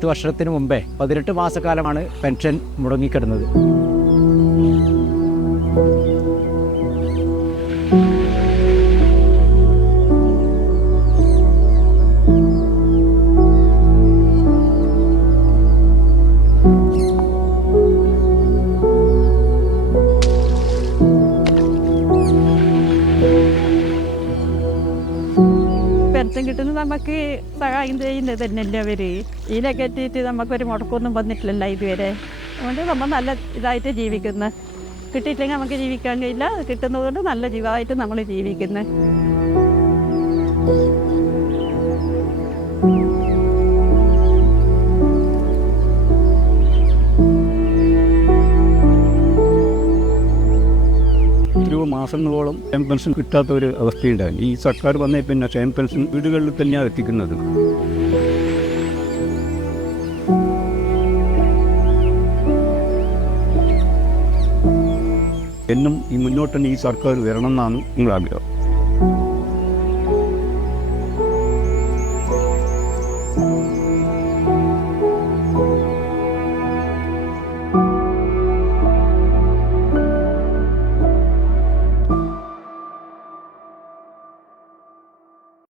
10 വർഷത്തിന് മുമ്പേ 18 മാസക്കാലമാണ് pension മുടങ്ങിക്കിടന്നത്. Pension കിട്ടുന്നത് നമുക്ക് സഹായം ചെയ്യുന്നത് തന്നെയല്ലേ അവർ. ഇതിനൊക്കെ എത്തിയിട്ട് നമുക്കൊരു മുടക്കമൊന്നും വന്നിട്ടില്ലല്ലോ ഇതുവരെ. അതുകൊണ്ട് നമ്മൾ നല്ല ഇതായിട്ട് ജീവിക്കുന്നത്. കിട്ടിയിട്ടില്ലെങ്കിൽ നമുക്ക് ജീവിക്കാൻ കഴിയില്ല. കിട്ടുന്നതുകൊണ്ട് നല്ല ജീവമായിട്ട് നമ്മൾ ജീവിക്കുന്നത്. മാസങ്ങളോളം ക്ഷേമ പെൻഷൻ കിട്ടാത്ത ഒരു അവസ്ഥയുണ്ടായി. ഈ സർക്കാർ വന്നേ പിന്നെ ക്ഷേമ പെൻഷൻ വീടുകളിൽ തന്നെയാണ് എത്തിക്കുന്നത്. എന്നും ഈ മുന്നോട്ട് തന്നെ ഈ സർക്കാർ വരണം എന്നാണ് നിങ്ങളുടെ ആഗ്രഹം.